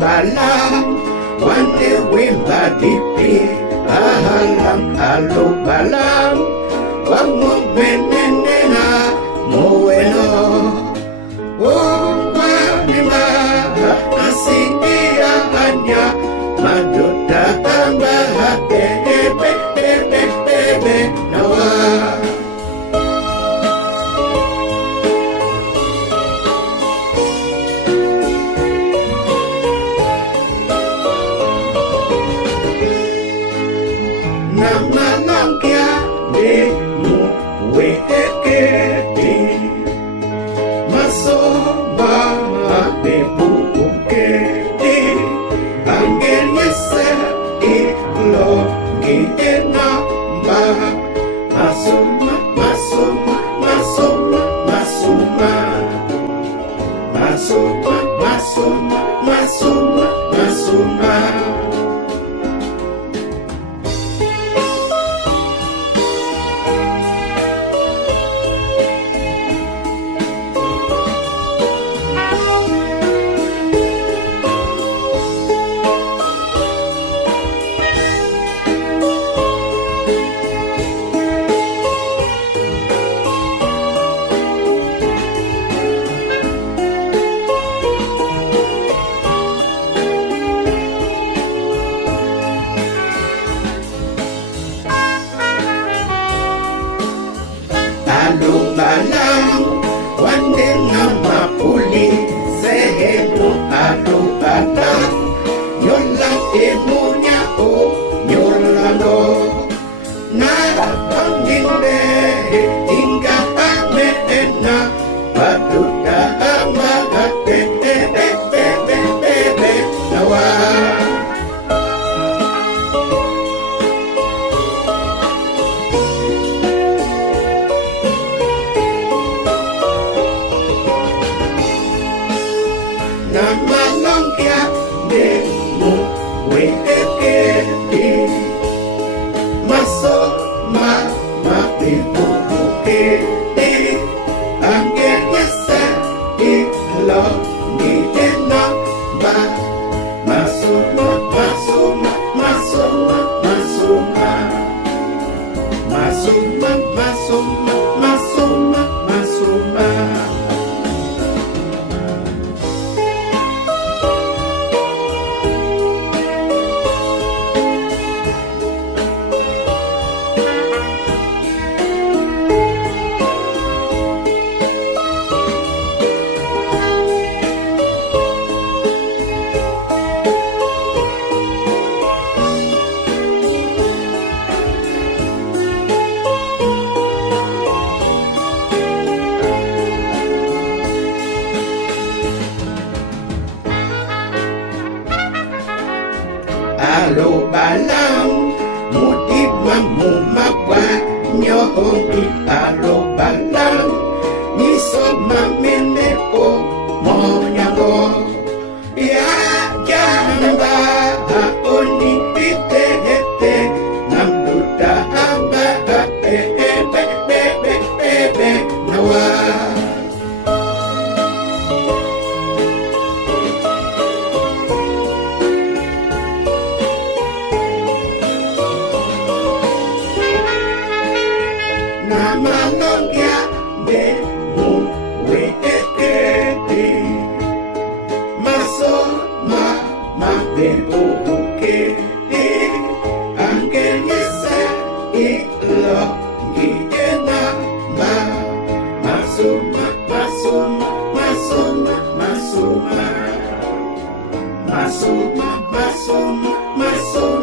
balam Wande wimba dipi alo balam Wamu benenena moeno Wamima asidia hanya Maduta amba bebe nawa Namanangkia demu wekeketi Masoba bebu uketi Angelnya se ilo gitena mba Masuma, masuma, masuma, masuma Masuma, masuma, masuma, masuma Alo balam wande nama puli sehemu alo balam nyola ibunya o nyola no na panginde hingga ame ena paduka amaga bebe nawa Namanangkia demu wekeketi Maso ma bebu uketi Angelnya se ilo gitena ba Masuma, masuma, masuma, masuma Masuma, masuma, masuma, masuma Alo balam mudi mamu mabwa nyohongi alo balam niso mamene o monyango ya janamba oni pite hete namduta amba bebe nawa Namanangkia demu wekeketi Maso ma bebu uketi Angelnya se ilo gitena ba Masuma, masuma, masuma, masuma Masuma, masuma, masuma